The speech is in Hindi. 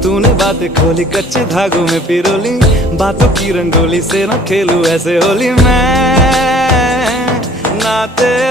तूने बातें खोली कच्चे धागों में पिरोली, बातों की रंगोली से न खेलूं ऐसे होली मैं ना तेरे